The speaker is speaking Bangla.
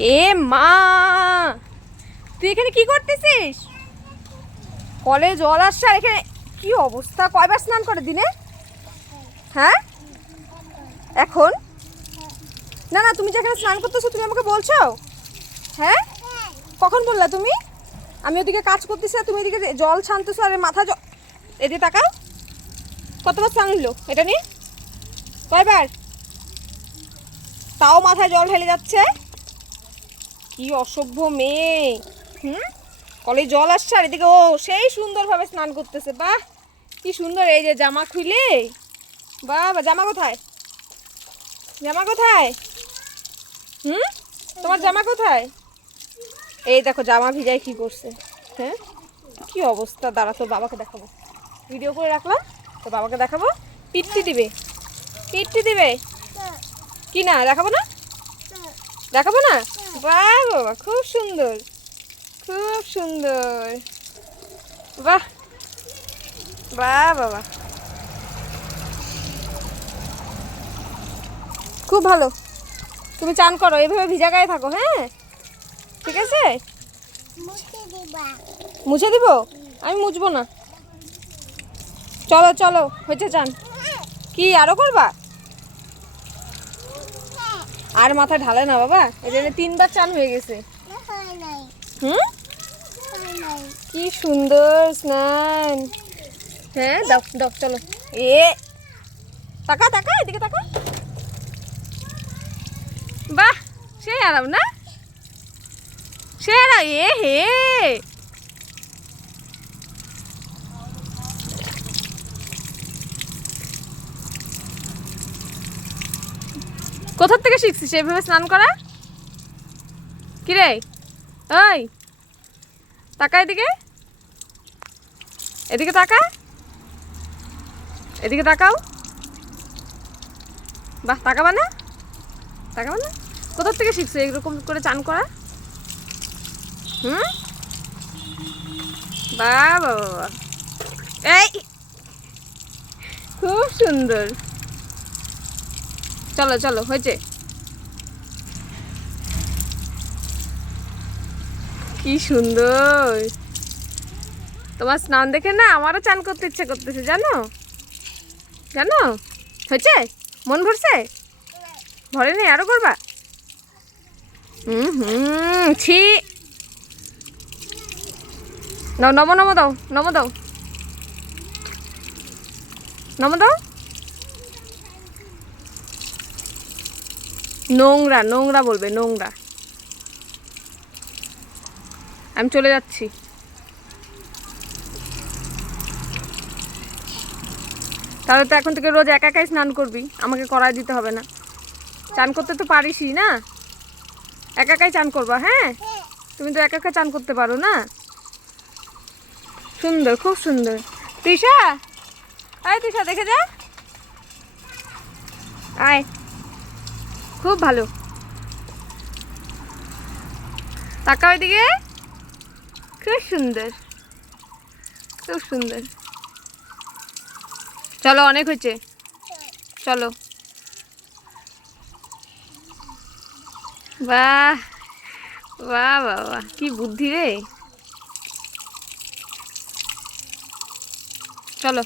এ মা, তুই এখানে কি করতেছিস? কলে জল আসছে আর এখানে কি অবস্থা! কয়বার স্নান করে দিনে? হ্যাঁ এখন না না, তুমি যেখানে স্নান করতেছো তুমি আমাকে বলছো? হ্যাঁ কখন বললা তুমি? আমি ওদিকে কাজ করতেছি আর তুমি এদিকে জল ছানতেছো আর মাথা এদিকে তাকাও। কতবার স্নান হলো এটা নিয়ে? কয়বার? তাও মাথায় জল ঢেলে যাচ্ছে। কি অসভ্য মেয়ে! হুম, কলে জল আসছে আর এদিকে ও সেই সুন্দরভাবে স্নান করতেছে। বাহ কি সুন্দর! এই যে জামা খুলে, বাহ জামা কোথায়? জামা কোথায়? হুম, তোমার জামা কোথায়? এই দেখো জামা ভিজায় কি করছে। হ্যাঁ কি অবস্থা! দাঁড়া তোর বাবাকে দেখাবো, ভিডিও করে রাখলাম, তোর বাবাকে দেখাবো। পিট্টি দিবে, পিট্টি দিবে কি না? দেখাবো না, দেখাবো না? বাহ বাবা খুব সুন্দর, খুব সুন্দর। বাহ বাহ বাবা খুব ভালো। তুমি চান করো, এইভাবে ভিজা গায়ে থাকো। হ্যাঁ ঠিক আছে, মুছে দিব? আমি মুছবো না। চলো চলো, হয়েছে চান। কি আরো করবা? আর মাথা ঢালে না বাবা, এই জন্য 3বার চান হয়ে গেছে। হুম, কি সুন্দর স্নান। হ্যাঁ দাও দাও চলো। এ তাকা তাকা, এদিকে তাকা। বাহ সেই আরাম না, সে আরাম। এ হে, কোথার থেকে শিখছিস এইভাবে স্নান করা? কিরে ওই তাকা এদিকে, এদিকে তাকা, এদিকে তাকাও। বাহ তাকাবা না, তাকাবা না? কোথার থেকে শিখছো এরকম করে চান করা? হুম, বাহ বাবা বাবা, এই খুব সুন্দর। চলো চলো, হয়েছে। কি সুন্দর! তোমার স্নান দেখে না আমারও চান করতে ইচ্ছে করতেছে, জানো জানো? হয়েছে? মন ভরছে? ভরে নেই, আরো করবা? হুম হুম, ছি। দাও নমো নমো দাও, নমো দাও, নমো দাও। নোংরা নোংরা বলবে, নোংরা। আমি চলে যাচ্ছি। তাহলে তো এখন থেকে রোজ একা একাই স্নান করবি, আমাকে করায় দিতে হবে না। চান করতে তো পারিসই না, একা একাই চান করবা। হ্যাঁ তুমি তো একা একা চান করতে পারো না। সুন্দর, খুব সুন্দর। তৃষা, আয় তৃষা দেখে যা, আয়। খুব ভালো, তাকাও এদিকে। খুব সুন্দর, খুব সুন্দর। চলো অনেক হয়েছে, চলো। বাহ বাহ বাবা কি বুদ্ধি রে! চলো।